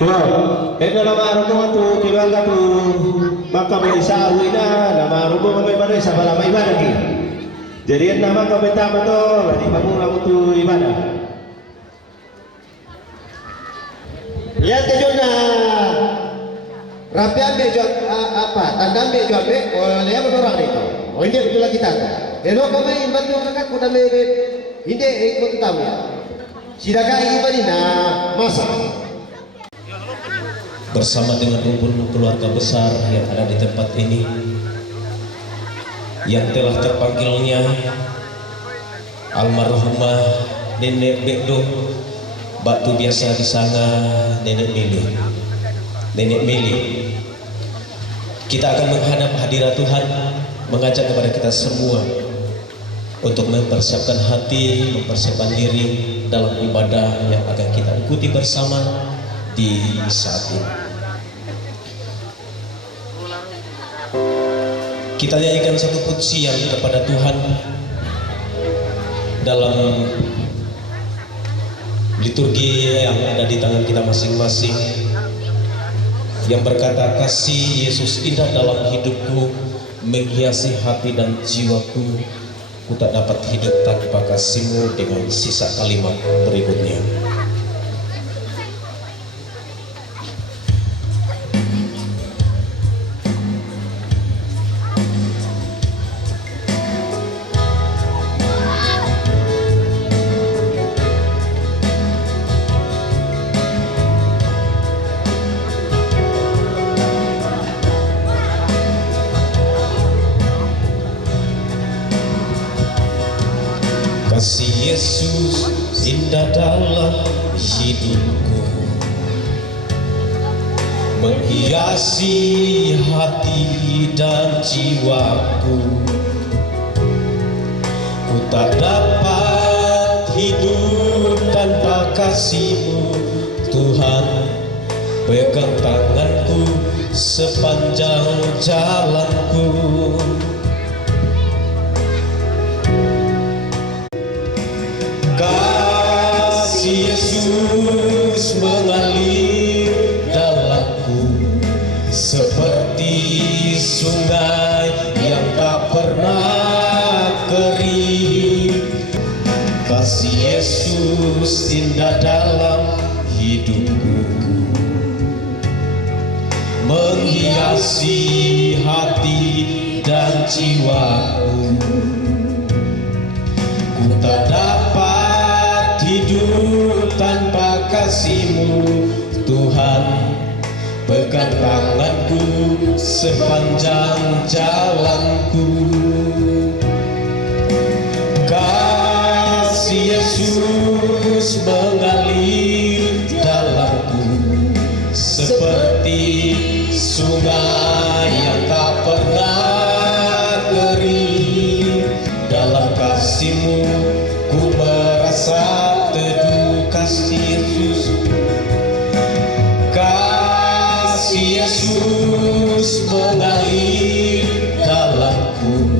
Tuh, na marunong tu kibangga tu maka may isawi na marunong may ibadah sa bala may ibadah ki. Jadi nama kau betapa tu, di panggung kamu tu ibadah. Yang kedua rapi ambil jual apa? Tanda ambil jual ambil. Oh, dia berdorang itu. Oh, ini betul lagi kita. Kalau kau main bantu kakak, kau dah main. Ini ikut tamu ya. Silakan ibadah na masa. Bersama dengan rumpun keluarga besar yang ada di tempat ini, yang telah terpanggilnya almarhumah Nenek Bekdo, batu biasa di sana Nenek Mili. Kita akan menghadap hadirat Tuhan, mengajak kepada kita semua untuk mempersiapkan hati, mempersiapkan diri dalam ibadah yang akan kita ikuti bersama di saat ini. Kita nyanyikan satu pujian kepada Tuhan dalam liturgi yang ada di tangan kita masing-masing, yang berkata, kasih Yesus indah dalam hidupku, menghiasi hati dan jiwaku, ku tak dapat hidup tanpa kasih-Mu, dengan sisa kalimat berikutnya. Kasih Yesus indah dalam hidupku, menghiasi hati dan jiwaku, ku tak dapat hidup tanpa kasih-Mu Tuhan. Pegang tanganku sepanjang jalanku. Kasih Yesus mengalir dalamku seperti sungai yang tak pernah kering. Kasih Yesus indah dalam hidupku, menghiasi hati dan jiwaku. Ku tak dapat hidup tanpa kasih-Mu Tuhan. Pegang tanganku sepanjang jalanku. Kasih Yesus mengalir dalamku seperti sungai yang tak pernah kering. Dalam kasih-Mu ku merasa teduh. Kasih Yesus, kasih Yesus mengalir dalamku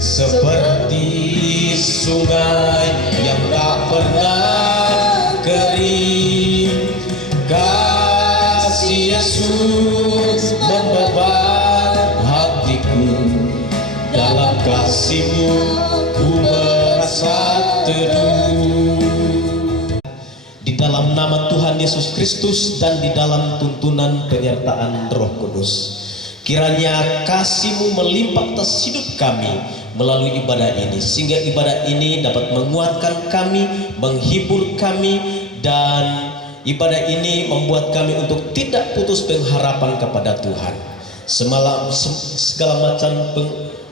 seperti sungai yang tak pernah kering. Kasih Yesus membebat hatiku. Dalam kasih-Mu ku merasa teduh. Di dalam nama Tuhan Yesus Kristus dan di dalam tuntunan penyertaan Roh Kudus, kiranya kasih-Mu melimpah atas hidup kami melalui ibadah ini, sehingga ibadah ini dapat menguatkan kami, menghibur kami, dan ibadah ini membuat kami untuk tidak putus pengharapan kepada Tuhan. Segala macam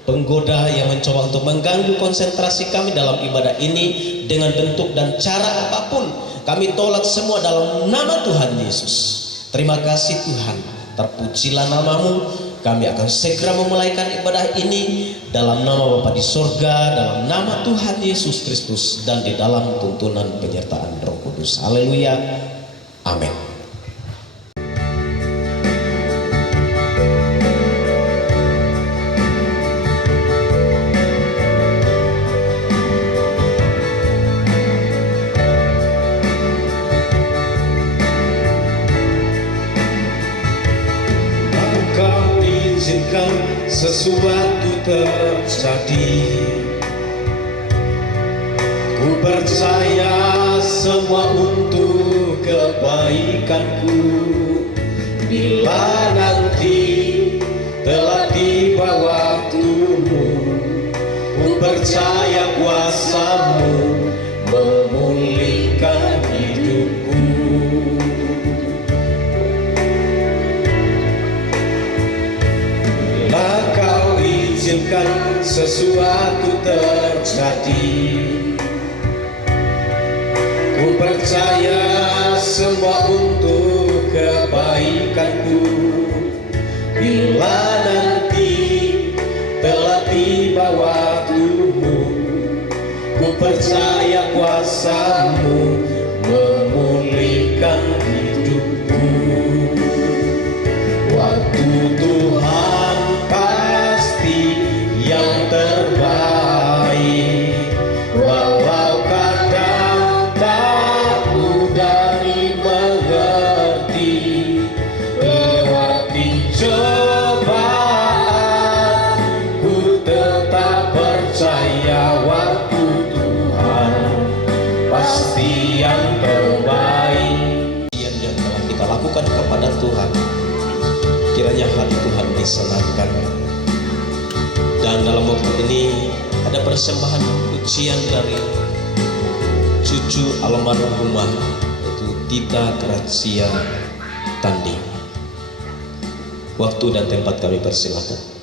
penggoda yang mencoba untuk mengganggu konsentrasi kami dalam ibadah ini dengan bentuk dan cara apapun, kami tolak semua dalam nama Tuhan Yesus. Terima kasih Tuhan, terpujilah nama-Mu. Kami akan segera memulaikan ibadah ini dalam nama Bapa di sorga, dalam nama Tuhan Yesus Kristus, dan di dalam tuntunan penyertaan Roh Kudus. Haleluya, amin. sesuatu terjadi. Ku percaya semua untuk kebaikanku. Bila nanti telah tiba waktumu, ku percaya kuasa-Mu memulihkan hidupku. Bila Kau izinkan sesuatu terjadi, ku percaya semua untuk kebaikanku. Bila nanti telah tiba waktumu, ku percaya kuasa-Mu memulihkan hidupku. Waktu Tuhan pasti yang terbaik, walau kadang tak mudah dimengerti. Lewati cobaan, ku tetap percaya waktu Tuhan pasti yang terbaik. Yang telah kita lakukan kepada Tuhan, kiranya hati Tuhan disenangkan. Dan dalam waktu ini ada persembahan pujian dari cucu almarhumah, yaitu Tita Gracia Tanding. Waktu dan tempat kami persilakan.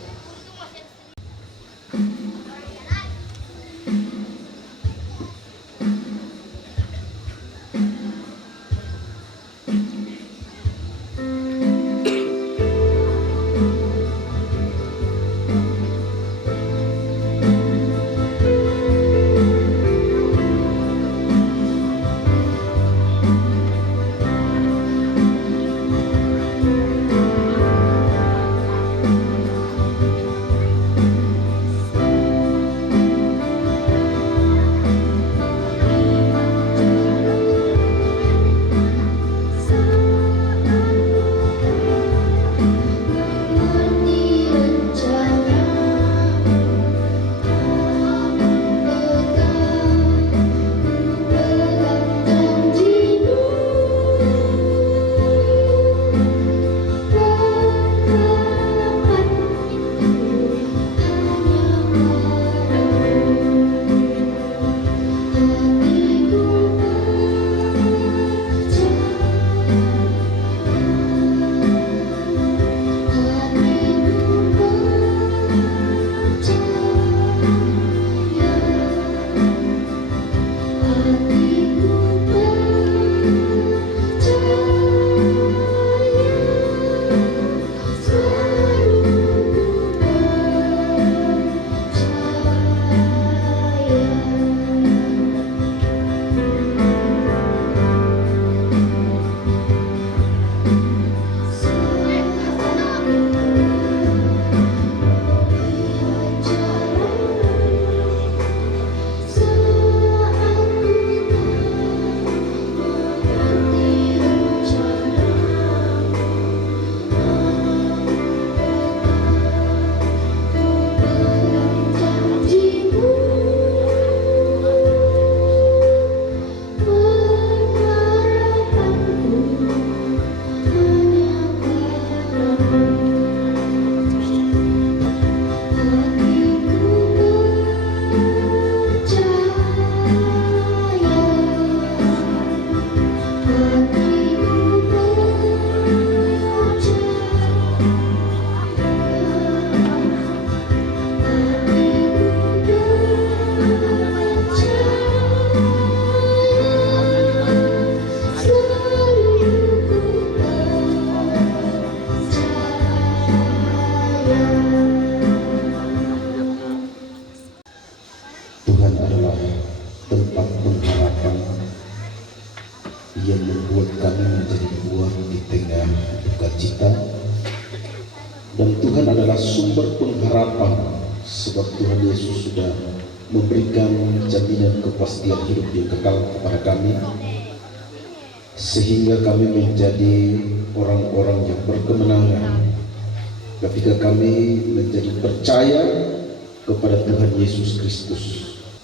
Dan Tuhan adalah sumber pengharapan, sebab Tuhan Yesus sudah memberikan jaminan kepastian hidup yang kekal kepada kami, sehingga kami menjadi orang-orang yang berkemenangan ketika kami menjadi percaya kepada Tuhan Yesus Kristus.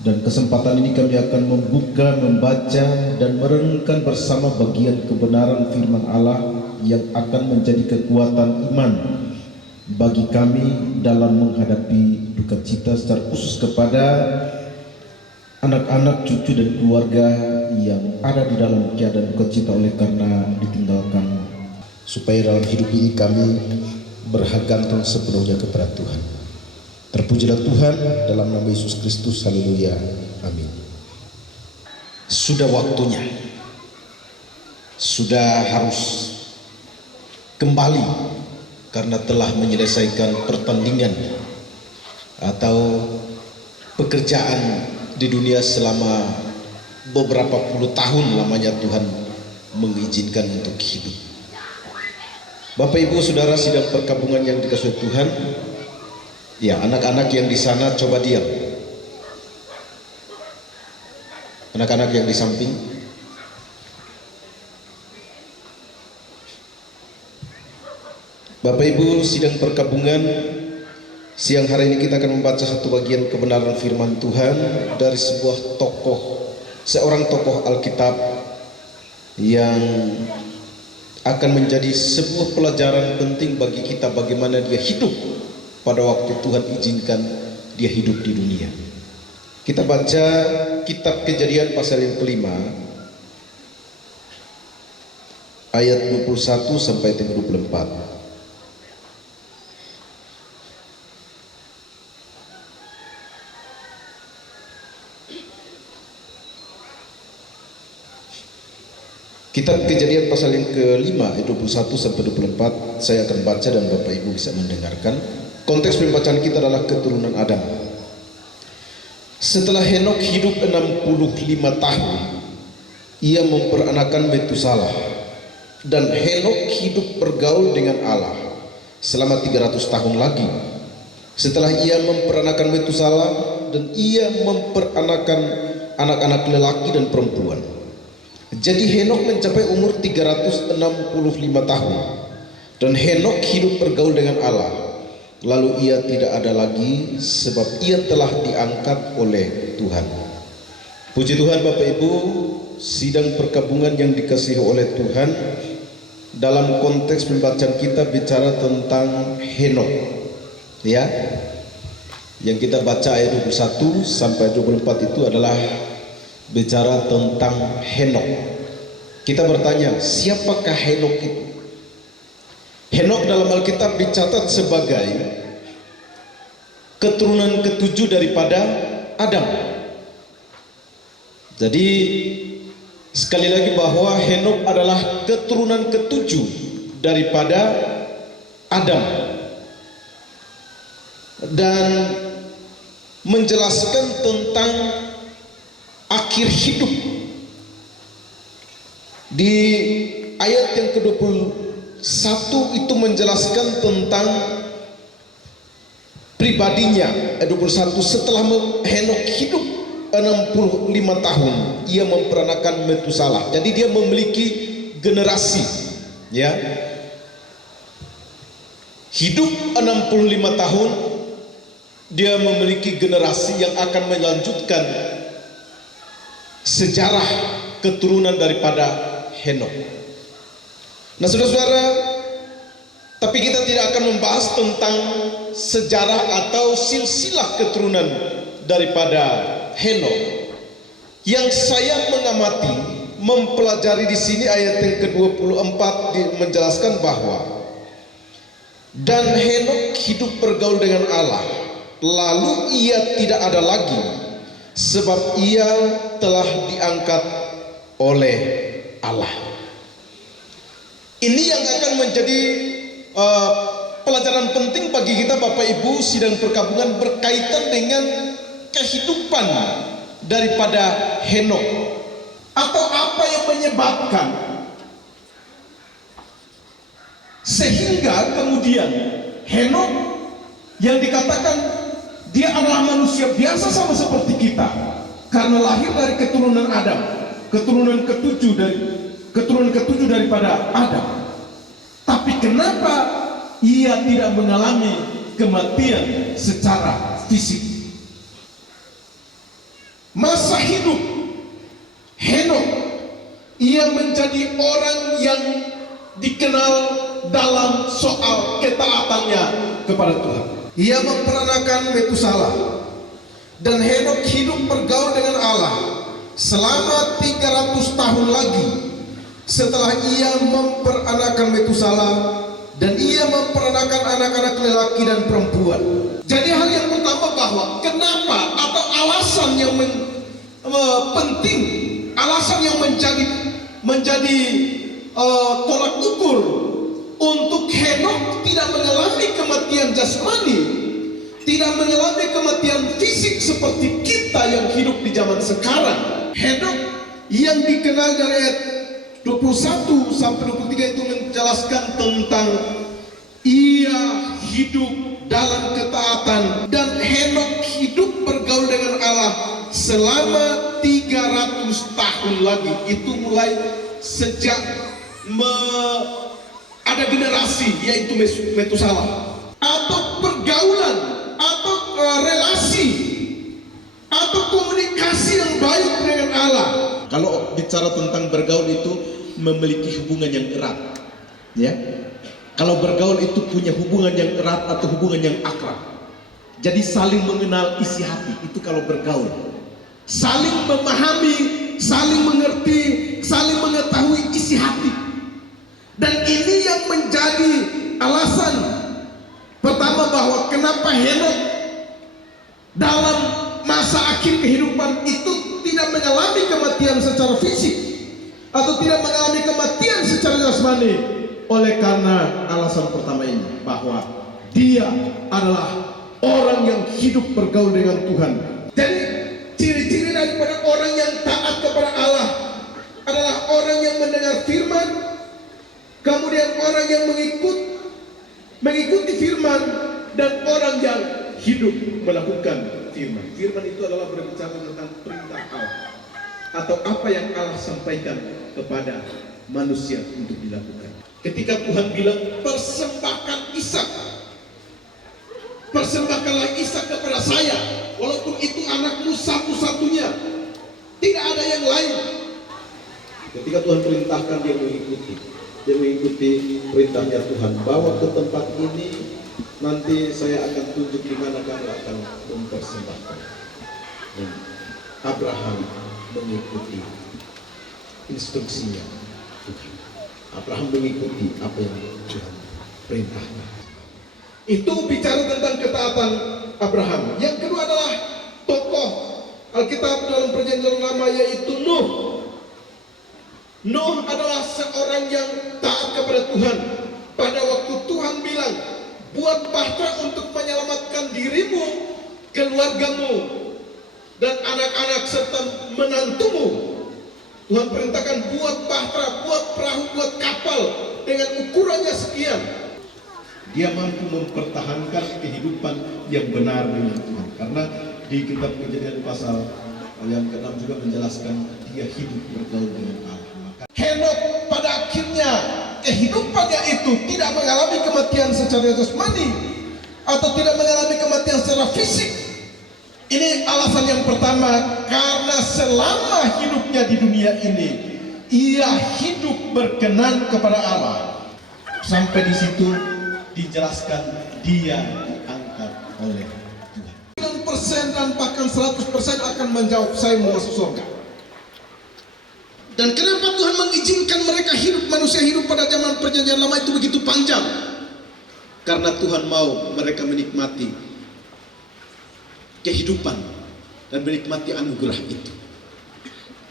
Dan kesempatan ini kami akan membuka, membaca, dan merenungkan bersama bagian kebenaran firman Allah yang akan menjadi kekuatan iman bagi kami dalam menghadapi duka cita, secara khusus kepada anak-anak, cucu, dan keluarga yang ada di dalam keadaan duka cita oleh karena ditinggalkan. Supaya dalam hidup ini kami bergantung sepenuhnya kepada Tuhan. Terpujilah Tuhan dalam nama Yesus Kristus. Haleluya. Amin. Sudah waktunya, sudah harus kembali karena telah menyelesaikan pertandingan atau pekerjaan di dunia selama beberapa puluh tahun lamanya Tuhan mengizinkan untuk hidup. Bapak Ibu Saudara sidang perkabungan yang dikasihi Tuhan, ya, anak-anak yang di sana coba diam. Anak-anak yang di samping. Bapak Ibu sidang perkabungan, siang hari ini kita akan membaca satu bagian kebenaran firman Tuhan dari seorang tokoh Alkitab yang akan menjadi sebuah pelajaran penting bagi kita bagaimana dia hidup pada waktu Tuhan izinkan dia hidup di dunia. Kita baca kitab Kejadian pasal yang kelima ayat 21 sampai 24. Kitab Kejadian pasal yang kelima ayat 21 sampai 24 saya akan baca dan Bapak Ibu bisa mendengarkan. Konteks pembacaan kita adalah keturunan Adam. Setelah Henokh hidup 65 tahun, ia memperanakan Metusalah. Dan Henokh hidup bergaul dengan Allah selama 300 tahun lagi. Setelah ia memperanakan Metusalah dan ia memperanakan anak-anak lelaki dan perempuan. Jadi Henokh mencapai umur 365 tahun. Dan Henokh hidup bergaul dengan Allah. Lalu ia tidak ada lagi sebab ia telah diangkat oleh Tuhan. Puji Tuhan Bapak Ibu, sidang perkabungan yang dikasihi oleh Tuhan, dalam konteks pembacaan kita bicara tentang Henokh, ya. Yang kita baca ayat 21 sampai 24 itu adalah bicara tentang Henokh. Kita bertanya, siapakah Henokh itu? Henokh dalam Alkitab dicatat sebagai keturunan ketujuh daripada Adam. Jadi sekali lagi bahwa Henokh adalah keturunan ketujuh daripada Adam dan menjelaskan tentang akhir hidup. Di ayat yang ke-21 itu menjelaskan tentang pribadinya. Ayat 21, setelah Henokh hidup 65 tahun, ia memperanakan Metusalah. Jadi dia memiliki generasi, ya. Hidup 65 tahun, dia memiliki generasi yang akan melanjutkan sejarah keturunan daripada Henokh. Nah saudara-saudara, tapi kita tidak akan membahas tentang sejarah atau silsilah keturunan daripada Henokh. Yang saya mengamati, mempelajari di sini ayat yang ke-24 menjelaskan bahwa dan Henokh hidup bergaul dengan Allah, lalu ia tidak ada lagi sebab ia telah diangkat oleh Allah. Ini yang akan menjadi pelajaran penting bagi kita Bapak Ibu sidang perkabungan berkaitan dengan kehidupan daripada Henokh, atau apa yang menyebabkan sehingga kemudian Henokh yang dikatakan dia adalah manusia biasa sama seperti kita karena lahir dari keturunan Adam, keturunan ketujuh daripada Adam. Tapi kenapa ia tidak mengalami kematian secara fisik. Masa hidup Henokh, ia menjadi orang yang dikenal dalam soal ketaatannya kepada Tuhan. Ia memperanakan Metusalah, dan Henokh hidup bergaul dengan Allah selama 300 tahun lagi setelah ia memperanakan Metusalah, dan ia memperanakan anak-anak lelaki dan perempuan. Jadi hal yang pertama bahwa kenapa atau alasan yang penting, alasan yang menjadi tolak ukur untuk Henokh tidak mengalami kematian jasmani, tidak mengalami kematian fisik seperti kita yang hidup di zaman sekarang. Henokh yang dikenal dari ayat 21 sampai 23 itu menjelaskan tentang ia hidup dalam ketaatan, dan Henokh hidup bergaul dengan Allah selama 300 tahun lagi. Itu mulai sejak ada generasi, yaitu Metusalah, atau pergaulan atau relasi atau komunikasi yang baik dengan Allah. Kalau bicara tentang bergaul itu memiliki hubungan yang erat, ya. Kalau bergaul itu punya hubungan yang erat atau hubungan yang akrab. Jadi saling mengenal isi hati, itu kalau bergaul. Saling memahami, saling mengerti, saling mengetahui isi hati. Dan ini yang menjadi alasan pertama bahwa kenapa Henokh dalam masa akhir kehidupan itu tidak mengalami kematian secara fisik atau tidak mengalami kematian secara jasmani, oleh karena alasan pertama ini, bahwa dia adalah orang yang hidup bergaul dengan Tuhan. Jadi ciri-ciri daripada orang yang taat kepada Allah adalah orang yang mendengar firman, kemudian orang yang mengikuti firman, dan orang yang hidup melakukan firman. Firman itu adalah berbicara tentang perintah Allah atau apa yang Allah sampaikan kepada manusia untuk dilakukan. Ketika Tuhan bilang persembahkan Ishak, persembahkanlah Ishak kepada saya, walaupun itu anakmu satu-satunya, tidak ada yang lain. Ketika Tuhan perintahkan, dia mengikuti perintahnya Tuhan. Bawa ke tempat ini, nanti saya akan tunjuk di mana kamu akan mempersembahkan. Dan Abraham mengikuti instruksinya Tuhan. Abraham mengikuti apa yang Tuhan perintahkan. Itu bicara tentang ketaatan Abraham. Yang kedua adalah tokoh Alkitab dalam Perjanjian Lama, yaitu Nuh. Nuh adalah seorang yang taat kepada Tuhan. Pada waktu Tuhan bilang, buat bahtera untuk menyelamatkan dirimu, keluargamu, dan anak-anak serta menantumu. Tuhan perintahkan buat bahtera, buat perahu, buat kapal dengan ukurannya sekian. Dia mampu mempertahankan kehidupan yang benar dengan Tuhan. Karena di kitab Kejadian pasal yang ke-6 juga menjelaskan dia hidup bergaul dengan Allah. Henokh pada akhirnya kehidupannya itu tidak mengalami kematian secara jasmani atau tidak mengalami kematian secara fisik. Ini alasan yang pertama, karena selama hidupnya di dunia ini ia hidup berkenan kepada Allah. Sampai di situ dijelaskan dia diangkat oleh Tuhan. 90% dan bahkan 100% akan menjawab, saya mau masuk surga. Dan kenapa Tuhan mengizinkan mereka hidup, manusia hidup pada zaman Perjanjian Lama itu begitu panjang? Karena Tuhan mau mereka menikmati kehidupan dan menikmati anugerah itu.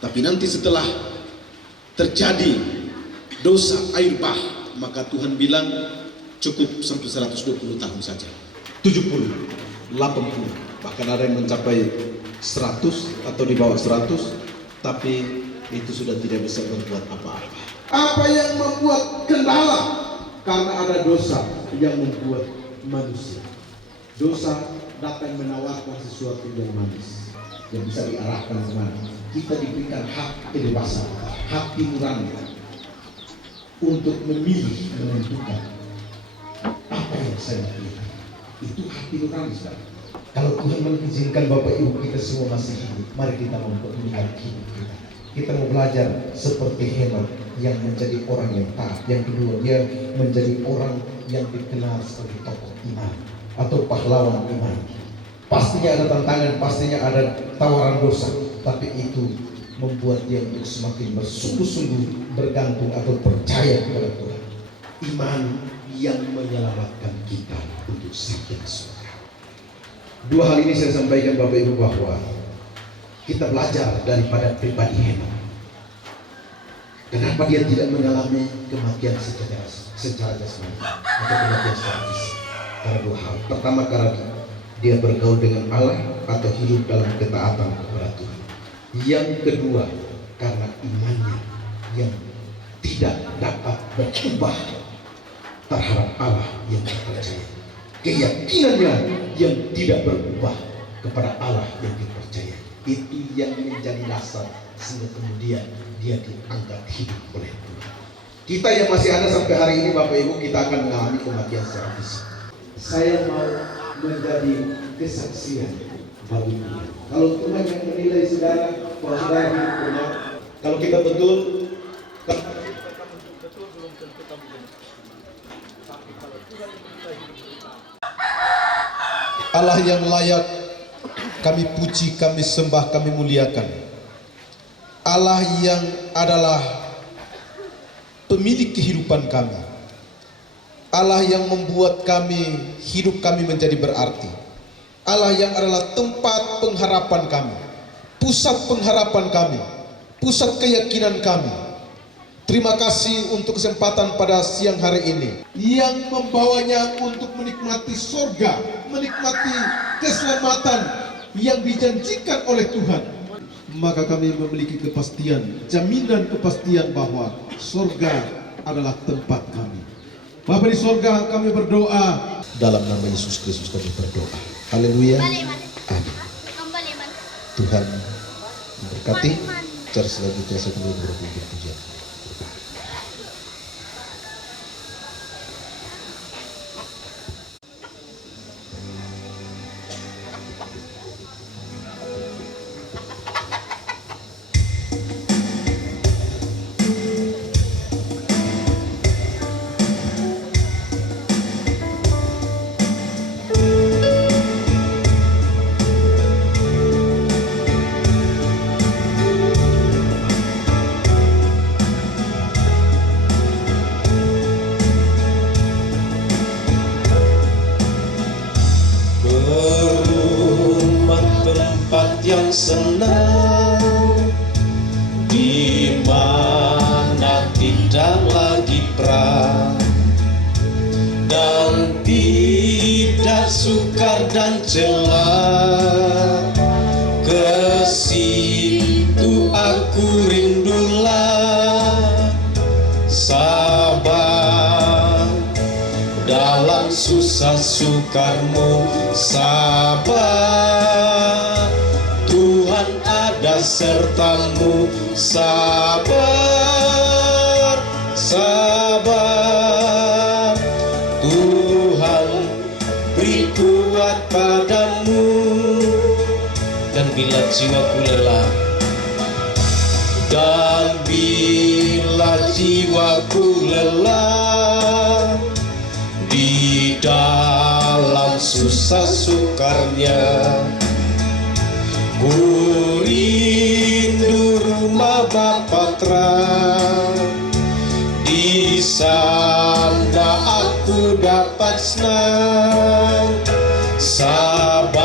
Tapi nanti setelah terjadi dosa air bah, maka Tuhan bilang cukup sampai 120 tahun saja, 70, 80, bahkan ada yang mencapai 100 atau di bawah 100, tapi itu sudah tidak bisa berbuat apa-apa. Apa yang membuat kendala? Karena ada dosa yang membuat manusia. Dosa datang menawarkan sesuatu yang manis, yang bisa diarahkan kemana. Kita diberikan hak kebebasan, hak nurani untuk memilih, menentukan apa apa yang saya lakukan. Itu hati nurani, saudara. Kalau Tuhan mengizinkan Bapak Ibu kita semua masih hidup, mari kita memperdulikan hidup kita. Kita mau belajar seperti Henokh yang menjadi orang yang taat. Yang kedua, dia menjadi orang yang dikenal sebagai tokoh iman atau pahlawan iman. Pastinya ada tantangan, pastinya ada tawaran dosa, tapi itu membuat dia untuk semakin bersungguh-sungguh bergantung atau percaya kepada Tuhan. Iman yang menyelamatkan kita untuk sampai ke surga. Dua hal ini saya sampaikan Bapak Ibu bahwa kita belajar daripada pribadi Henokh. Kenapa dia tidak mengalami kematian secara jasmani atau kematian secara fisik? Karena dua hal. Pertama, karena dia bergaul dengan Allah atau hidup dalam ketaatan kepada Tuhan. Yang kedua, karena imannya yang tidak dapat berubah terhadap Allah yang dipercaya. Keyakinannya yang tidak berubah kepada Allah yang dipercaya. Itu yang menjadi dasar sehingga kemudian dia diangkat hidup oleh Tuhan. Kita yang masih ada sampai hari ini Bapak Ibu, kita akan mengalami kematian secara fisik. Saya mau menjadi kesaksian bagi dia. Kalau Tuhan yang menilai saudara bahwa saudara hidup benar, kalau kita betul, Allah yang layak kami puji, kami sembah, kami muliakan. Allah yang adalah pemilik kehidupan kami. Allah yang membuat hidup kami menjadi berarti. Allah yang adalah tempat pengharapan kami, pusat pengharapan kami, pusat keyakinan kami. Terima kasih untuk kesempatan pada siang hari ini yang membawanya untuk menikmati surga, menikmati keselamatan yang dijanjikan oleh Tuhan. Maka kami memiliki kepastian, jaminan kepastian bahwa surga adalah tempat kami. Bapa di surga, kami berdoa dalam nama Yesus Kristus, kami berdoa. Haleluya. Amin. Tuhan memberkati. Cara selanjutnya saya kembali berpuji pujian. Yang senang, di mana tidak lagi perang dan tidak sukar dan celah. Ke situ aku rindulah, sabar dalam susah sukarmu, sabar. Tuhan ada sertamu, sabar, sabar. Tuhan beri kuat padamu. Dan bila jiwaku lelah, dan bila jiwaku lelah, di dalam susah sukarnya, ku rindu rumah Bapa terang. Di sana aku dapat senang, sabar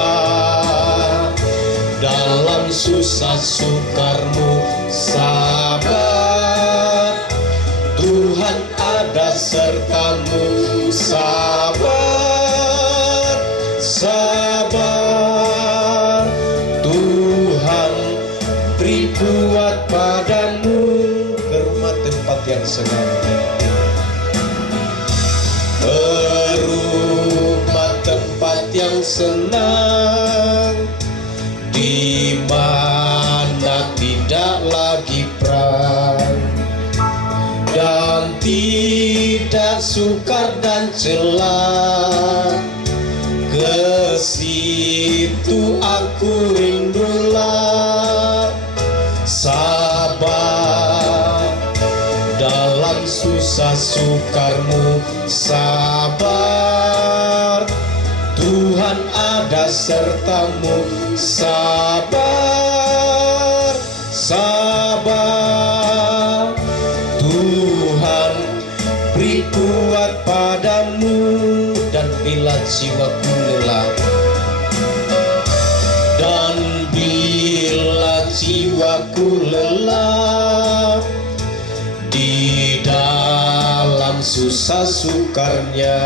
dalam susah sukarmu, sabar. Tuhan ada sertamu, sabar, sabar. Tuhan beri kuat padamu, ke rumah tempat yang senang, ke rumah tempat yang senang, di mana tidak lagi perang dan tidak suka sukar dan celah, ke situ aku rindulah. Sabar dalam susah sukarmu, sabar, Tuhan ada sertamu. Sabar, sabar, Tuhan beri kuat padamu. Dan bila jiwaku lelah, dan bila jiwaku lelah, di dalam susah sukarnya,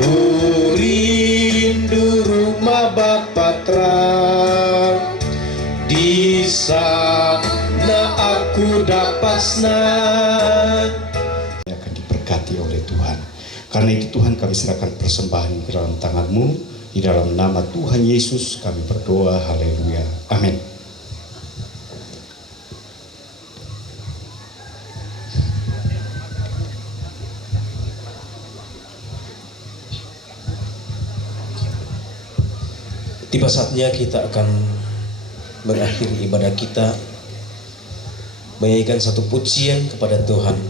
ku rindu rumah Bapa terang. Di sana aku dapat senang. Akan diberkati oleh Tuhan. Karena itu Tuhan, kami serahkan persembahan ke dalam tangan-Mu. Di dalam nama Tuhan Yesus kami berdoa. Haleluya. Amin. Tiba saatnya kita akan mengakhiri ibadah kita, menyanyikan satu pujian kepada Tuhan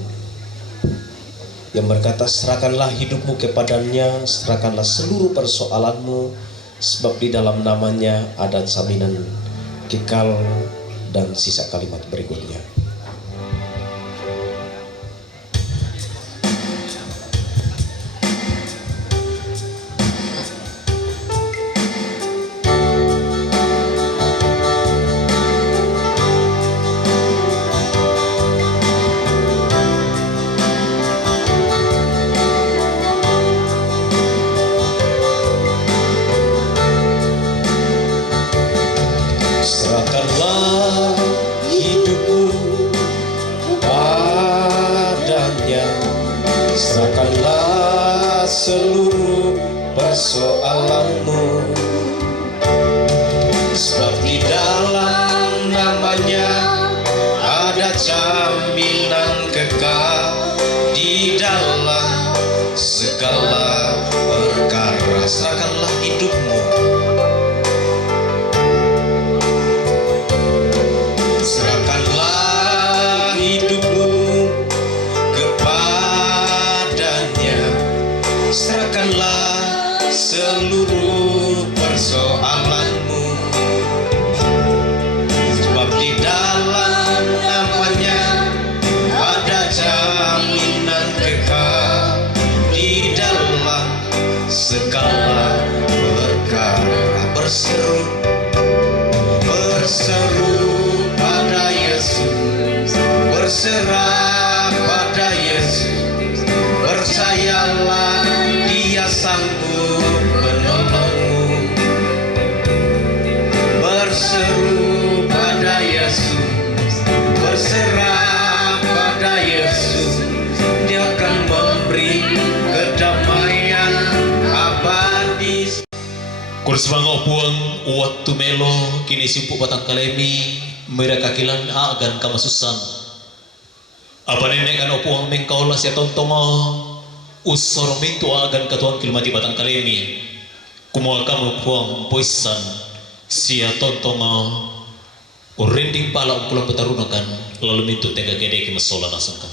yang berkata, serahkanlah hidupmu kepadanya, serahkanlah seluruh persoalanmu, sebab di dalam namanya ada jaminan kekal. Dan sisa kalimat berikutnya, serahkanlah hidupmu padanya, serahkanlah seluruh persoalanmu, sebab di dalam namanya ada jaminan kekal. Di dalam segala perkara serahkanlah hidupmu, serahkanlah hidupmu kepadanya, serahkanlah seluruh persoalanmu, sebab di dalam namanya ada jaminan kekal. Di dalam segala perkara berseru, berseru pada Yesus, berserah pada Yesus, percayalah Dia sanggup menolongmu. Berseru pada Yesus, berserah pada Yesus, Dia akan memberi kedamaian abadi. Kursbang opuang waktu melo kini simpuk batang kalemi mereka kilan agan kamasusan. Apa nenek kan opuang mengkaulah sia tontongo usor mintu agan katuan kilmati batang kalemi. Kumua kamu puang poisan sia tontongo urending pala ukulang petarunakan lalu mintu tega gede ki masola nasangkan.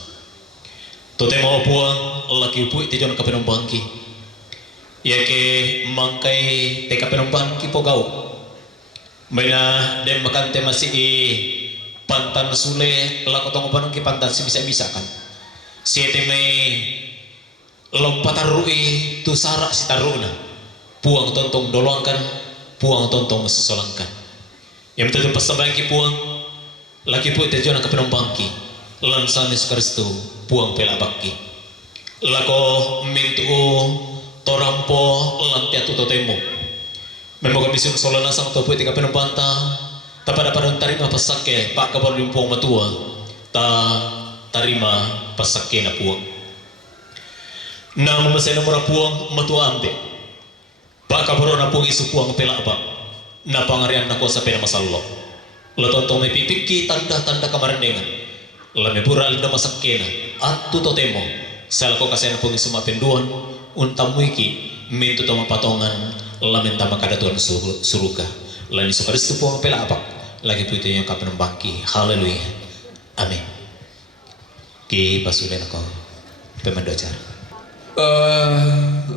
Totemo opuang laki upui tejon kapenom bangki. Ya ke mangkai teka penumpang kipo gau maina dem makante masih pantan sule lakotong panang ki pantan si bisa kan siete mei lompatan rui tu sarak si taruna puang tontong dolongkan puang tontong sesolangkan yang betul persembahan ki puang laki pu tejon ka penumpang ki lansan Yesus Kristus puang pelabaki lako mintu torampo lantia tu totemo memoga misun solana sang topu tika penopanta tapada padon tarima pasake pak kabar limpong matua ta tarima pasake na puang na mamasay na mura puang matua ampe pak kabar na puang isu puang pela apa na pangarian na ko sa pena masallo latonto may pipiki tanda-tanda kamarandengan lame pura alda masake na at tu totemo salako kasena pungi suma penduan untamu iki mintu toma patongan lamen tama kada tuan suruka lani sukaristu po pela apa lagi tu itu yang kapan bangki. Haleluya, amin. Ki pasulen ako pemandocar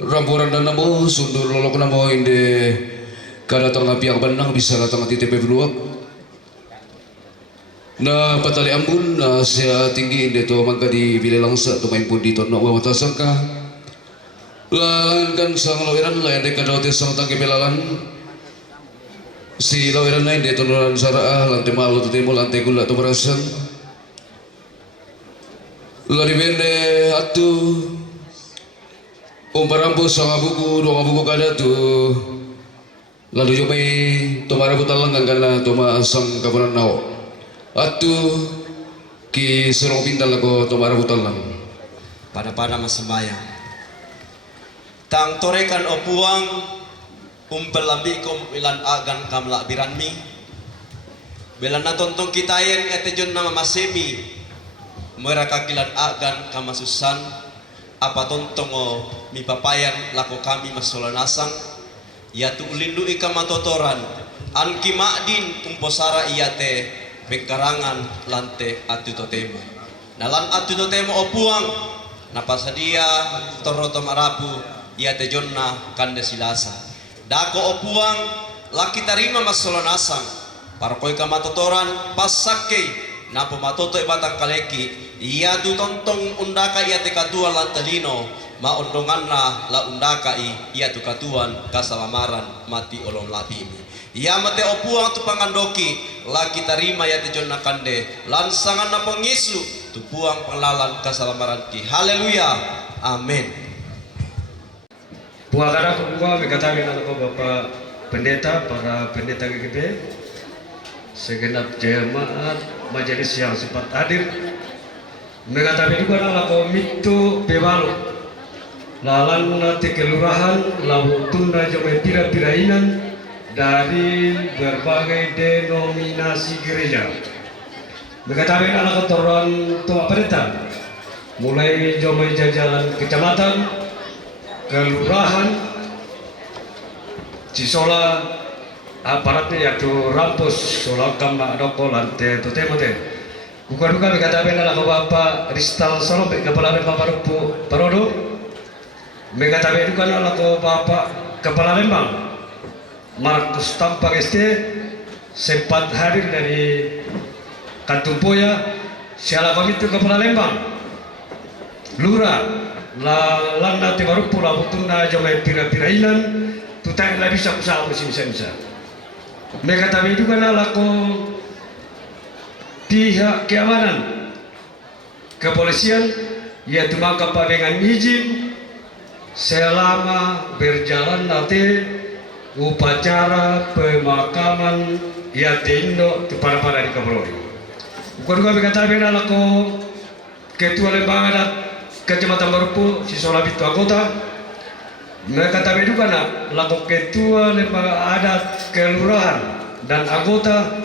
rampuran dan namo sundur lolok namo inde kada tengah piang benang bisa datang titik beluak na patali ambun na sia tinggi inde to mangka di bilelangsa to main pun di tono wa tasangka lan kan sang laweran la inde kada te sang tangke belalan si laweran na inde to noran sara lan te malu to temo lan te gula to berasan lari bende atu umparampu sama buku dua buku kada tu lalu jomai tomara butalang karena toma sang kabaran nao atu ki surong pintal ko tomara butalang pada masembayang tang torekan opuang umpelambi kom ilan agan kamla biranmi belan na tontong kitayen etejon nama masemi mereka kilan agan kamasusan apa tontongo mi papayan lako kami masolanasang yatu ulindu ika matotoran anki makdin umposara iyate bengkarangan lante atu totemo nalan atu totemo opuang napasadia toroto marapu iyate jonna kande silasa dako opuang laki tarima masolanasang parkoi ka matotoran pasake napo matoto batang kaleki iya tu tontong undaka iya te katuan lantalino ma undongan la undaka iya tu katuan kasalamaran mati olong labimi iya mate opuang tu pangandoki laki tarima iya te jonna kande lansangan na mengisu tu puang penglalan kasalamaran ki. Haleluya, amin. Puakara kumua mekatakan anak Bapak Pendeta, para pendeta GGP, segenap jemaat majelis yang sempat hadir. Mengatakan juga adalah komito pewalu lalan nanti kelurahan lau tunda jomai pira-pirainan dari berbagai denominasi gereja. Mengatakan adalah kotoran tua pendeta mulai jomai jajalan kecamatan, kelurahan, Cisola, aparatnya yaitu Rampus, Solakam, Adoko, Lante, Totemote. Bukan duka mengatakan adalah Bapak Ristal Solombe, Kepala Lembang Parodo. Mengatakan juga adalah Bapak Kepala Lembang Markus Tampang ST sempat hadir dari Kantumpoya. Siala Komite Kepala Lembang Lurah lalang nanti baru pula butuna jomai pira-pirainan tutai la bisa usaha bisa. Mengatakan juga adalah pihak keamanan kepolisian yaitu mangkap dengan izin selama berjalan nanti upacara pemakaman Yatindo kepada di Kabroli. Bukan juga berkata adalah ketua lembaga adat Kecamatan Barupu Cisola Bitu anggota. Mereka tahu juga laku ketua lembaga adat kelurahan dan anggota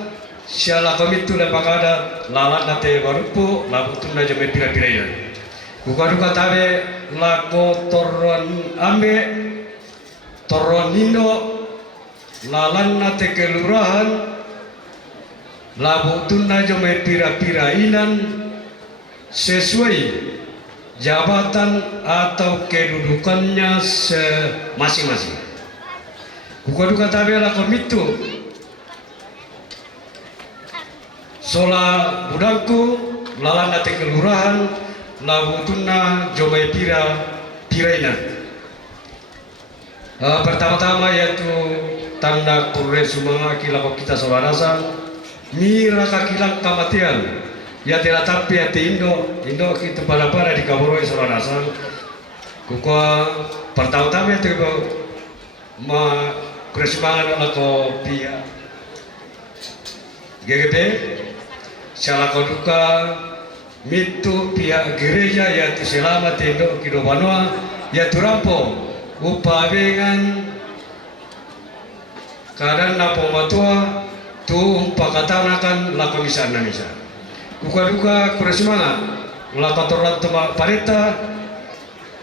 siala komite lembaga adat lalat nate Barupu laku tunda jomai pira-piranya. Bukan juga tahu laku toron ambe toron nindo lalan nate kelurahan laku tunda jomai pira-pirainan sesuai jabatan atau kedudukannya masing-masing. Bukan juga tahu laku komite sola budangku lalan nate kelurahan labutuna jomai piraina. Pertama-tama yaitu tanda kurre sumanga kilako kita solarasa mira kakilang kamatian ya tidak tapi ya Indo kita pada di Kaboroi solarasa kuka pertama-tama yaitu ma kurre sumanga lako pia GGP salah duka mitu pihak gereja yaitu selamat Indo Kidobanoa yaitu rampo upabengan kadang napo matua tu pakatanakan lako misa. Buka duka kura semangat lako toran tuma pareta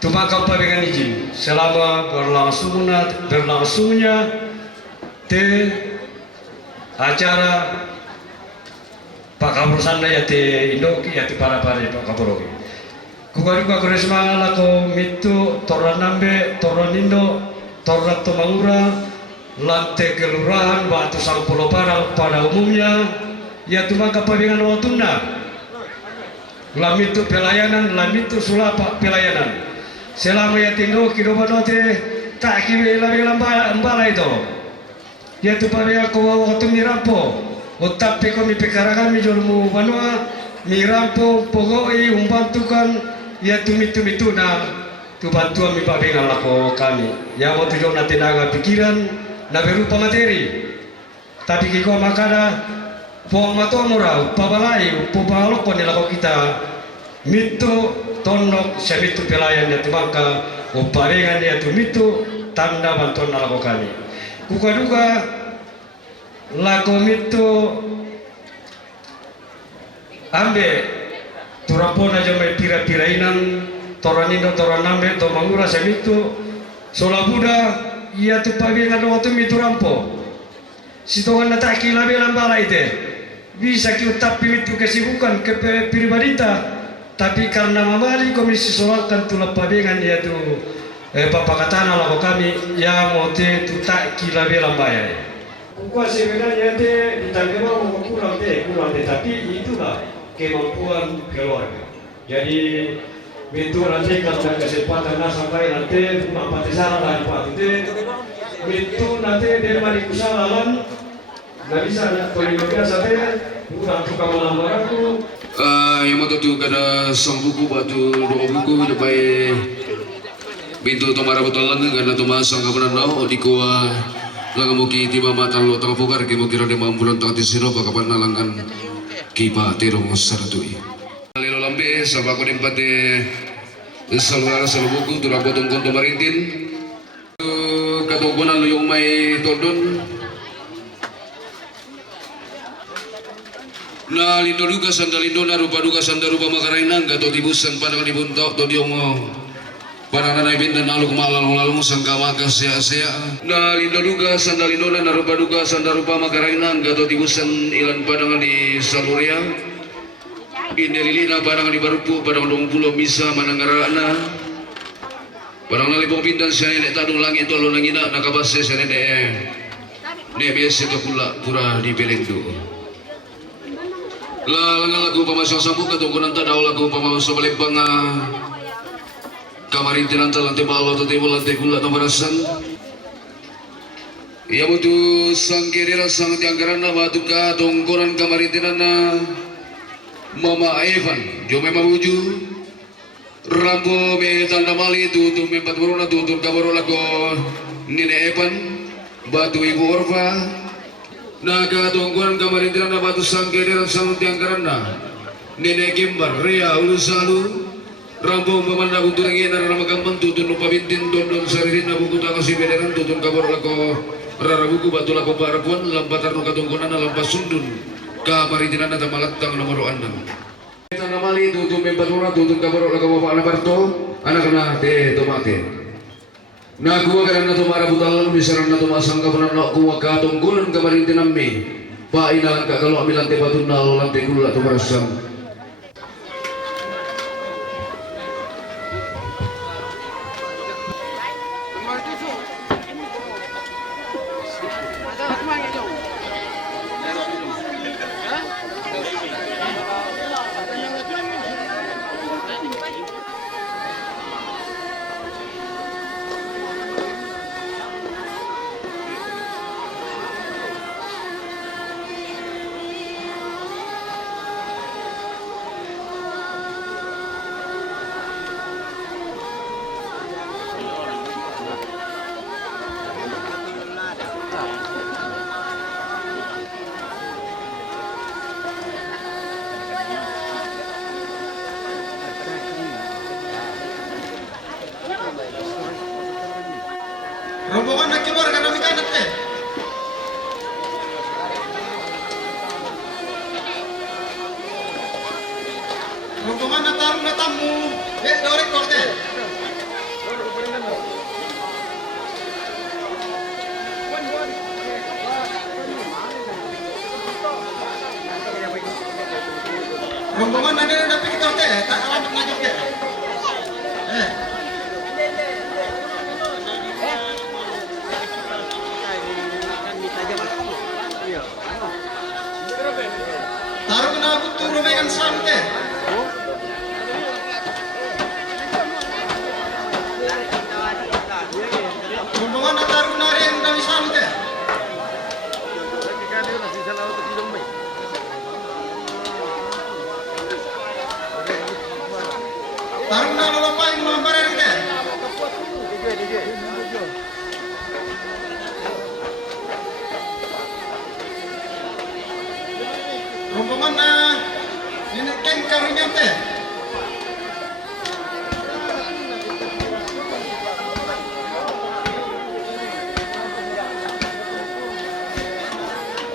tumakau pabengan izin selama berlangsungnya acara Pak Kapolres Sanda ya te Indoki ya te para Pak Kapolres. Kukaruka koresma lako mitu toranambe toranindo torat tomangura lantai kelurahan Batu Sangpolo Parang pada umumnya ya tumaka pabengan watunda. Lam itu pelayanan, lam itu sulapa pelayanan. Selama ya tindo kidobanote tak kiwe lambala itu. Ya tu pabengan ko waktu mirampo. Utapi kami pekarangan mi jormu banua mirampo pogoi umbantukan ya tumitu na tu bantuan mi pabengan lako kami. Ya waktu jona tenaga pikiran na berupa materi. Tapi kiko makada puang matomura pabalai pubalok pon lako kita mitu tondok semitu pelayan ya tumaka uparengan ya tumitu tanda bantuan lako kami. Kukaduga lako mitu ambe turapona jamai pira-pira inan toranindo toranambe tomangura semitu solabuda ia tu pabengan waktu mitu rampo sitongan na tak kila belang bala ite bisa kiutapi itu kesibukan ke pribadita tapi karena mamali komisi soalkan tu pabengan ya tu bapak katana lako kami ya mote tu tak kila belang bayar. Kukuah sebenarnya ditanggung mau kurang tapi itulah kemampuan keluarga. Jadi itu nanti kalau kesempatan sampai nanti mampu sana lagi pak itu nanti dia mari kusalalan nggak bisa kalau sampai kurang suka melamar aku. Yang mau tuh kada sang buku batu dua buku depai pintu tomara betul lagi karena tomasang kapan nau di kuah lang mo ki ti mata lo tang pukar ki mo kira de mambulan tang tisiro ka kapan nalangan ki pa tirong saratui lelo lambe sa ko dimpate salura sa buku tu rabo tong konto marintin katungkunan lo yung may todon na lindo duga sanda lindo na rupa duga sanda rupa makarainang gato tibusan padang dibuntok to diong Panana na ibinda na aluk malalong sangka maka sia-sia na lindo duga sanda lindo na rupa duga sanda rupa makarainang gato tibusan ilan padangan di saluria indelilina padangan di barupu padangan 20 misa mananggarana padang nalipong pindan siya nenek tadong langit tolo nangina nakabase siya nenek ne biasa to pura di pelengdu langan lagu pamasang sambuk katungkunan tadaw lagu pamasang balempang kamarintinan lantai balo atau tebol lantai gula nomarasan ia butuh sang kedera sang tianggaran batu ka tongkoran kamarintinan mama Evan jome mabuju rambo me tanda mali tutum empat borona tutum kabarola ko nine Evan batu ibu Orva naga tongkoran kamarintinan batu sang kedera sang tianggaran nine Kimbar Rea Ulusalu Rampung memandang untuk lagi nara magampang tutun lupa bintin tondon saririn na buku takasi bederan tutun kabor lako rara buku batu lako barapuan lampatar no katungkunan lampas sundun kamaritinan na tamalatang nomor 6 tanda mali tutun membatura tutun kabor lako bapak anabarto anak na te tomate na kuwa kanan na tumara butalan misaran na tumasang kapunan na kuwa katungkunan kamaritinan me painalan kakalo amilan te batun na lantai gula tumarasang rombongan nak keluar karena mikanet teh. Rombongan natarung na tamu, dorek korte. ngajak dia. Taruh kena butuh rumekan sampai. Rombongan taruh nari yang dari sampai. Taruh nari lompat yang melompat kita. Rombongan ini kengkarnya teh.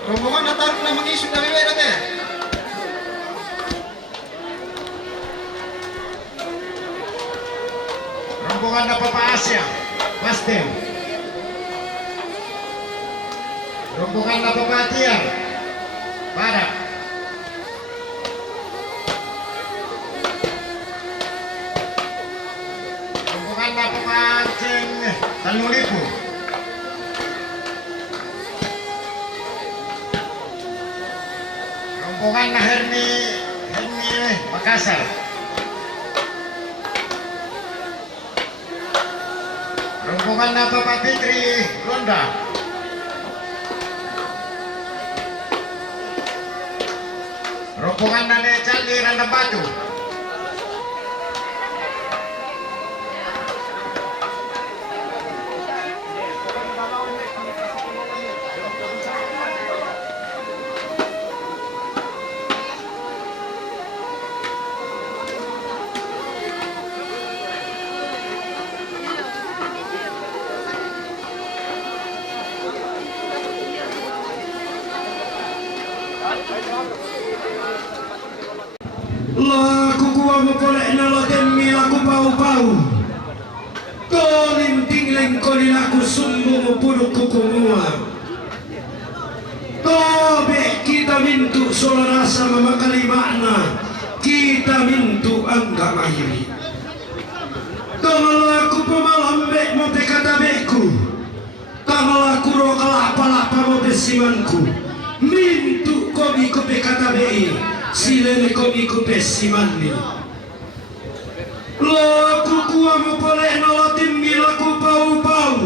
Rombongan taruh nama isu dari mana teh? Rombongan Papa Asia, pasti. Rombongan Papa Tiang, Badak. Rombongan Papa Ceng, Tanulipu. Rombongan Hermi Makassar. Rombongan Bapak Fitri Ronda. Rombongan Nane Candi Randam Batu. Laku kuwa mopolek nala temi laku pau-pau. Tolim tingling koli laku sumbu mopuduk kukumua. Tobe kita mintu sola rasa memakali makna. Kita mintu angga mahiri. Tongalaku pemalambek mope katabeku. Tongalaku rokalak palapa mope simanku. Mintu komi kope katabei. Silene komi kope simani. Laku kuwa mopolek nala timbi laku pau-pau.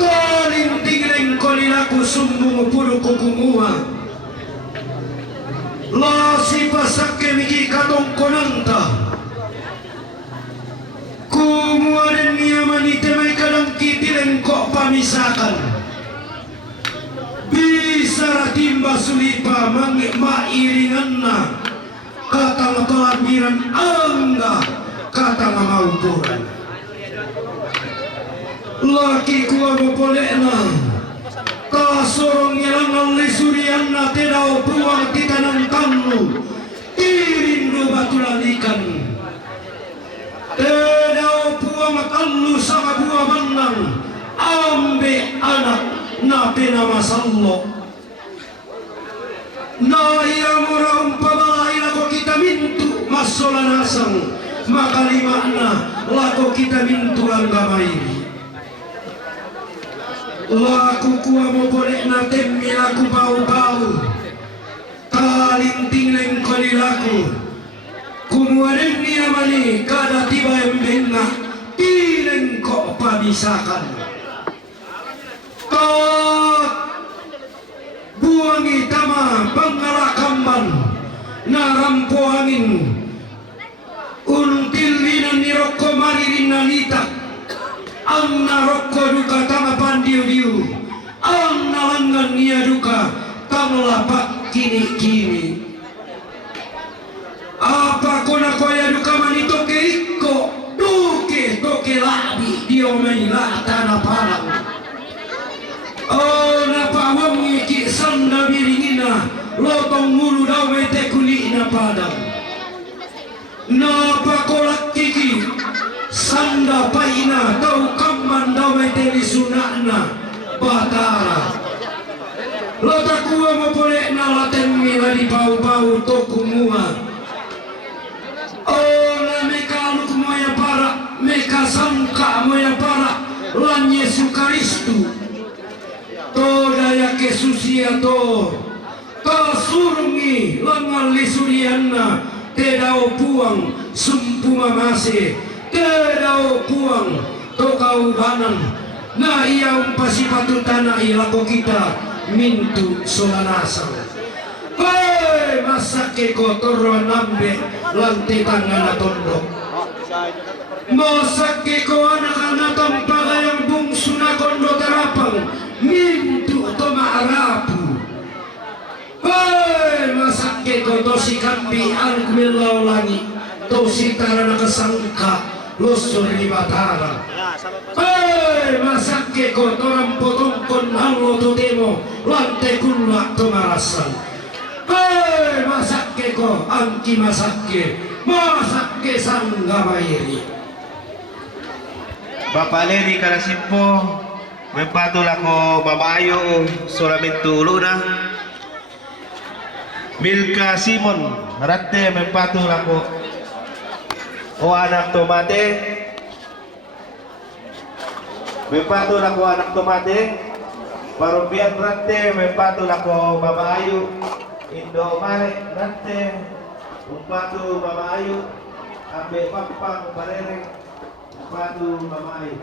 Tolim tingling koli laku sumbu mopuduk kukumua. La si pasake miki katong konanta. Kumuaren niya manite may kadang kitileng kok pamisakan. Bisa ratimba sulipa mairingan na katang pelabiran angga katang maumpuran. Laki kuwa mopolekna kasorong ilangan lisurian na tedao buang titanang tanglu irindu batulan ikan tedao buang tanglu sama buah manang ambe anak na pinamasallo na iamura umpabalai lako kita mintu masolanasang makalimana lako kita mintu anggamai laku kuwa mopolek na temmi laku bau-bau talinting leng kali laku kumuaren niya mani kada tiba yang benga tileng kok pabisakan buangi tama pangalakamban narampo angin untilina niroko maririn nalita ang naroko duka tama pandiu-diu ang nalangan niya duka tamlapak kini-kini apa kona koya duka manitoke ikko toke labi diomai latana parang. Oh napawangi ki sanda biringina lotong mulu dawe te kulina padang. Napakolak kiki sanda paina tau kamman dawe te lisunakna batara. Lotakuwa mopolek na latemmi ladi pau-pau tokumua. kasangka mo ya para lan Yesus Kristus to daya kesusia to kasurungi langal lisurianna tedao puang sumpuma mase tedao puang to kaubanan na iya umpasipatu tanah ilako kita mintu solanasang hei masake kotor nambe lantai tangan tondok masake ko anak-anak tampaga yang bungsu na kondo terapang mintu to maarapu hei masake ko to si kambi algmilau langi to si tarana kesangka losor di batara hei masake ko to rampotongkon halo to demo lantai kulak to marasan hei masake ko angki masake sanggamairi Bapak Lenny Karasimpo mempatul ako mamayo solamente uluna Milka Simon Rate mempatul ako o anak tomate mempatul ako anak tomate Parupian Rate mempatul ako mamayo Indo Mare Rate mempatul mamayo Ambe Pampang Barere mempatul mamayo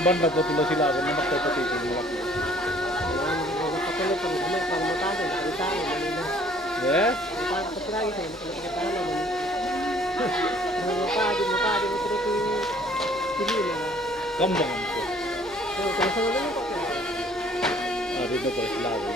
banda ko tulo sila ako na magpapatito nila. Yes? Kambang ko. Dito ko sila ako.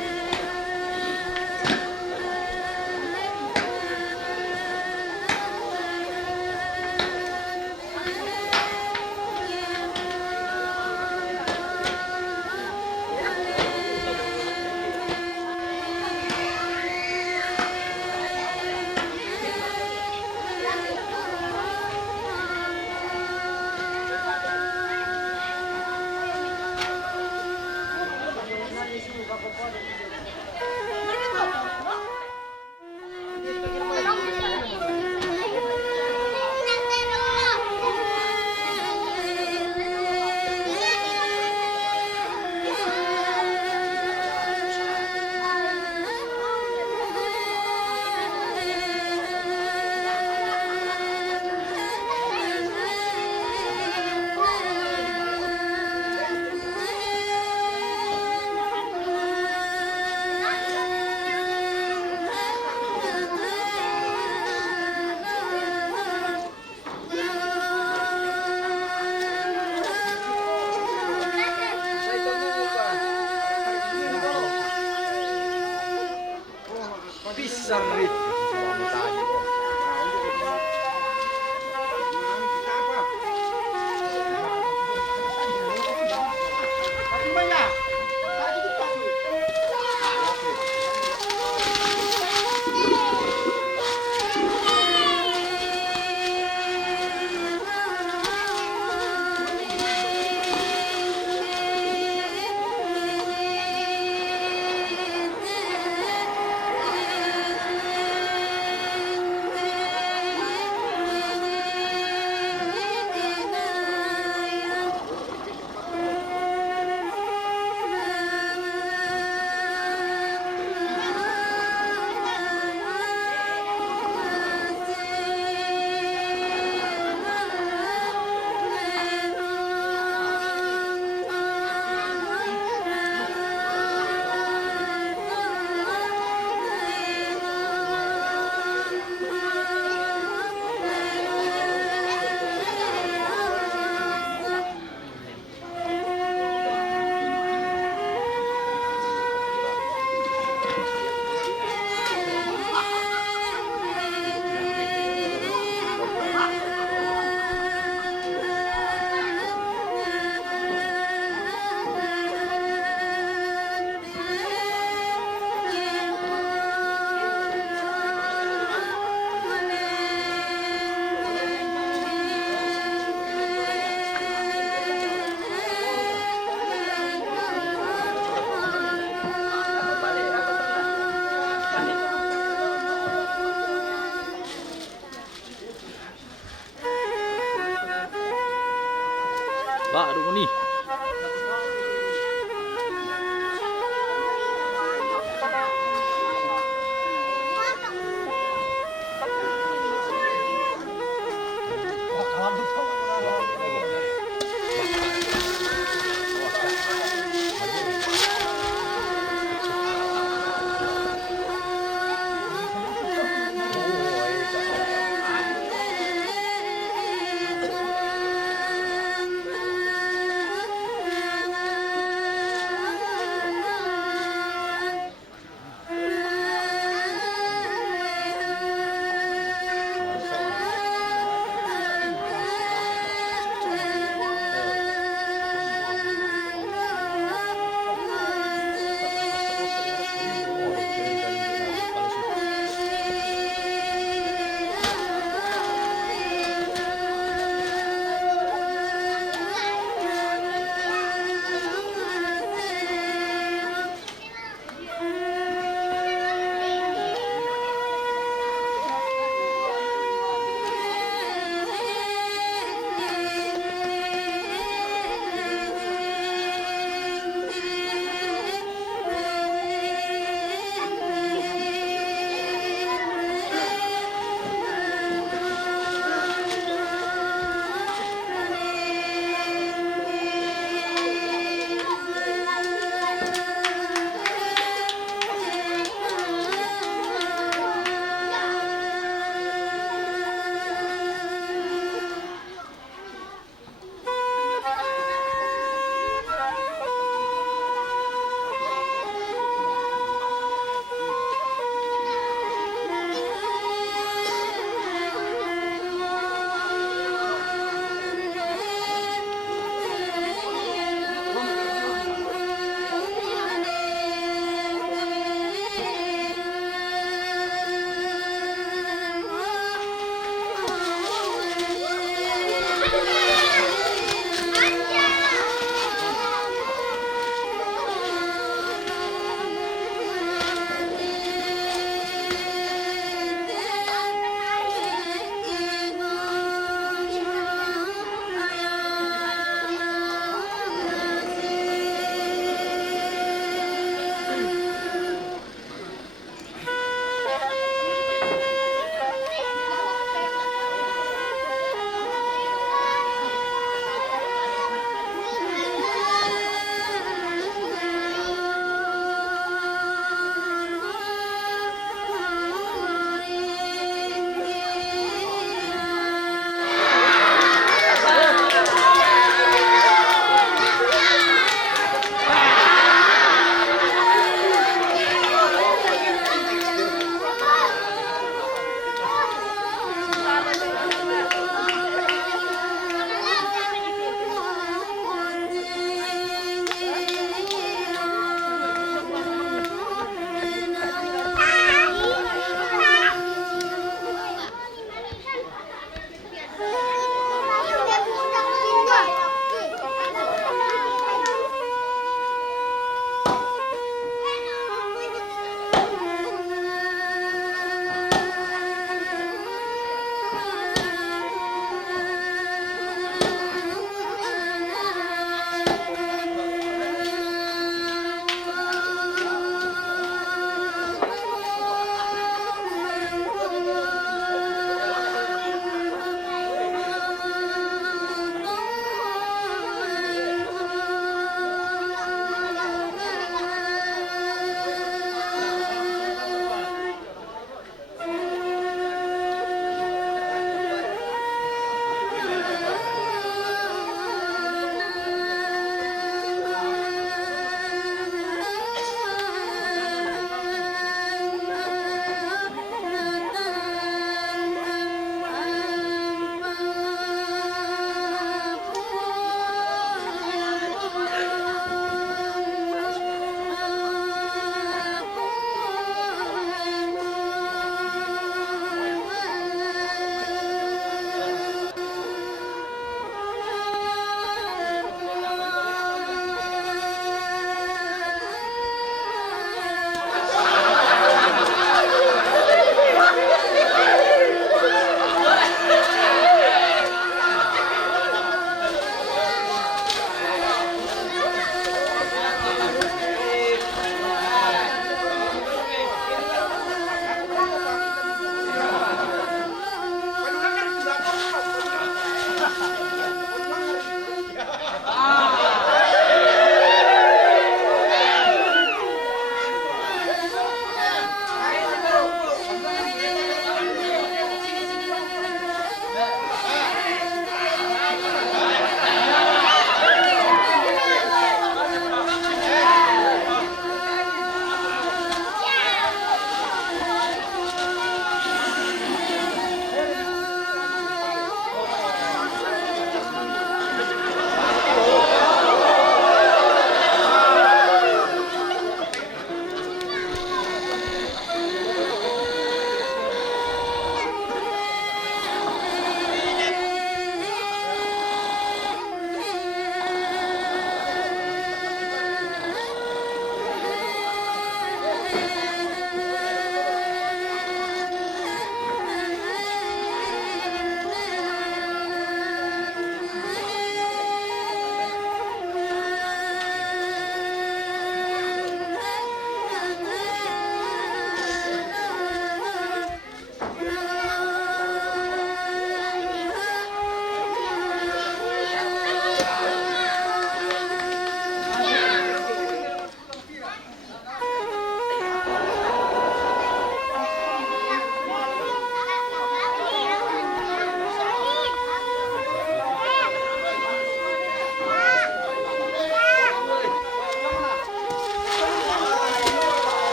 Pak, aduh nih.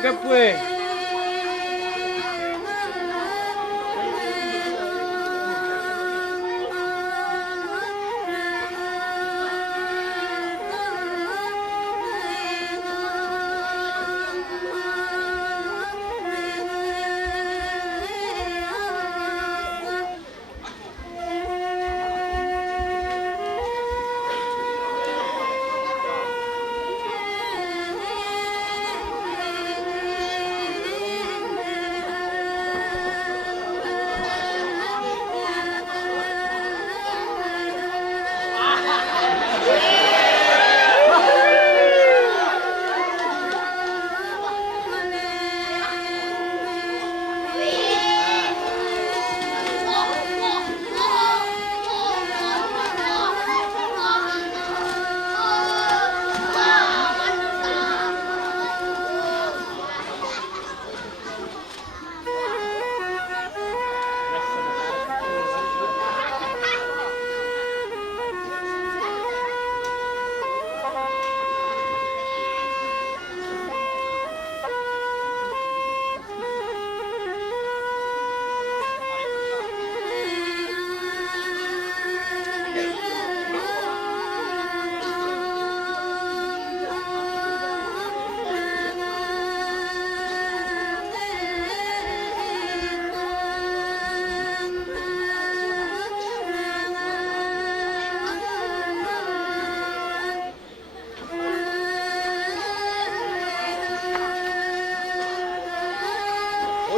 ¿Qué fue?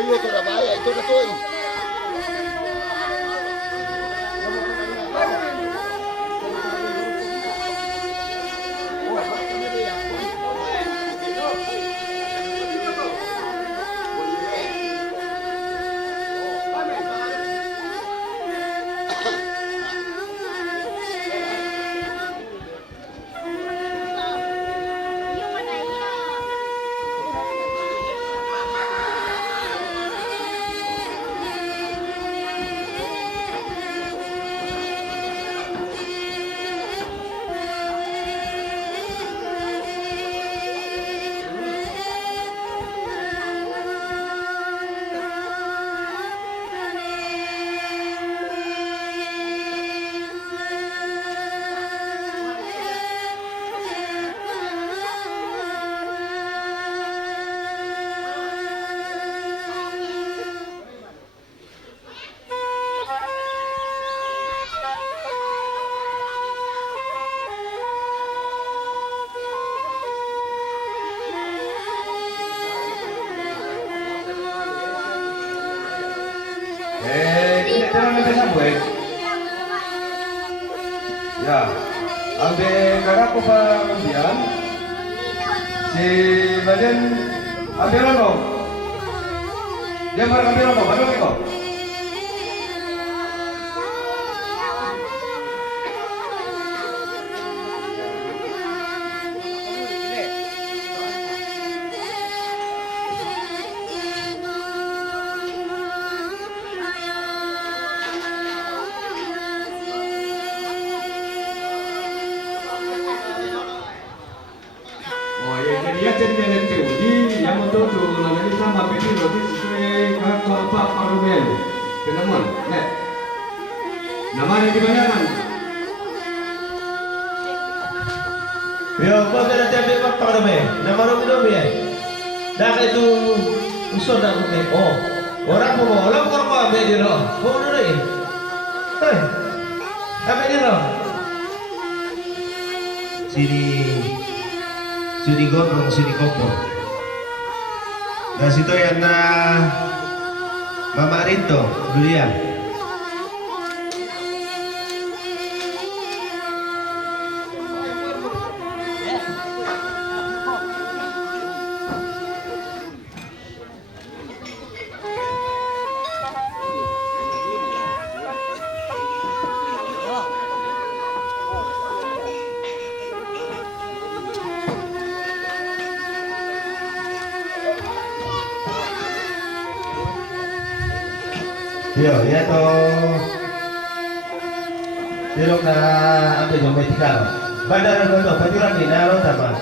Oye, ito na ba? Ito na to eh. Ambil kakak ko pambiyan. Si Baden ambil ano? Dia marah ambil ano? Baru ito. Dia jadi teori yang untuk lalu kita ambil roti sesuai apa parumen. Kenamun, net. Nama yang dibayarkan. Yo, kau kena ambil apa parumen? Nama orang itu ya. Dah itu usul dah mungkin. Oh, orang kau ambil dia loh. Kau dulu ni. Hei, ambil dia loh. Sini gondrong, sini kopo. Dan situ yang na Mama Rinto, dulu ya. Yo, ya toh. Tilok na ambil jomay tikar. Bandara doon, paturan ni naro tama.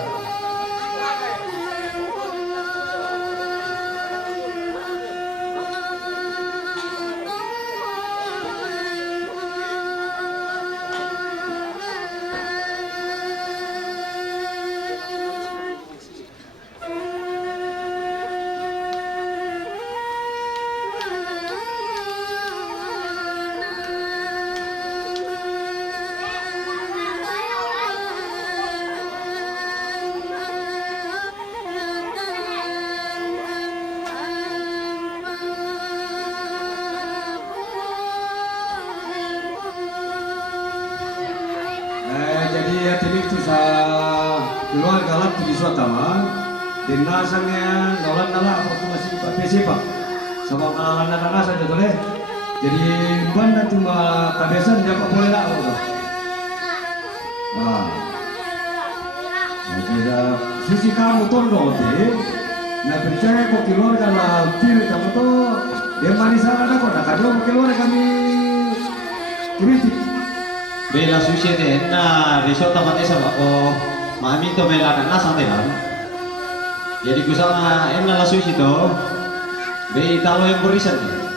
Jadi ya tadi itu sa keluar galap di suatama dan nasangnya galan nala apa tu masih pakai siapa sama kalangan anak saja tu leh. Jadi banda cuma kabesan dia tak boleh lah apa. Jadi sisi kamu tondo deh. Nah percaya kok keluar galap kiri kamu tu dia manisan ada kok nak kado keluar kami kritik. Bela sushi deh, nah besok tempatnya sama ko, mami tuh bela nana santai kan. Jadi kusama nala sushi tuh, be italo yang berisan nih.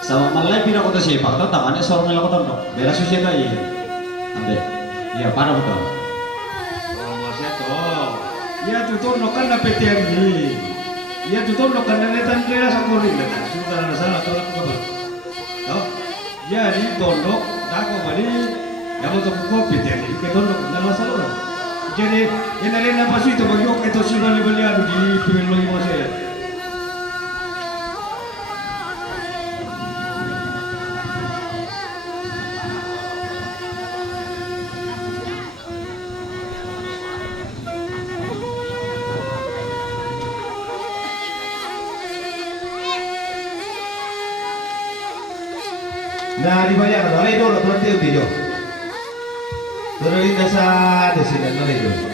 Sama malai pindah kota siapa? Tuh tangannya seorang yang kota tuh, bela sushi tuh iya, ambil, iya parah betul. Oh masih tuh, ya tuh nokan dapet yang ini, ya tuh nokan nenetan kira sakuri, sudah ada salah tuh aku kabar. Tuh, jadi tondok, aku balik. Yang untuk kopi dia ni, kita nak dalam saluran. Jadi, yang lain apa sih itu bagi orang itu sih balik adu di pemilu lagi masa ya. Nah, dibayar, oleh dulu, terus video. Turunin na sa desinan na rin.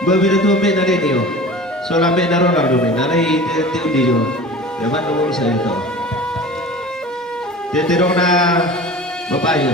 Berbeda tu ambil dari dia. Soal ambil dari orang tu, dari tiap dia. Dapat nomor saya tu. Dia terong na bapak you.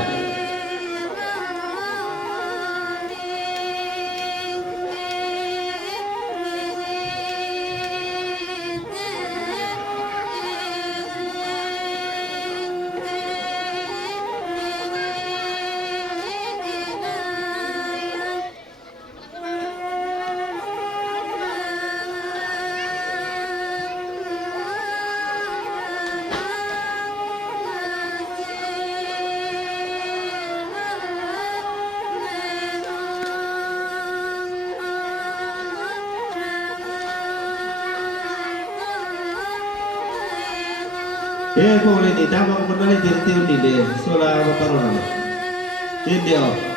boleh nih, tama ko na lang din din din. Sula makaroon na. Hindi oh.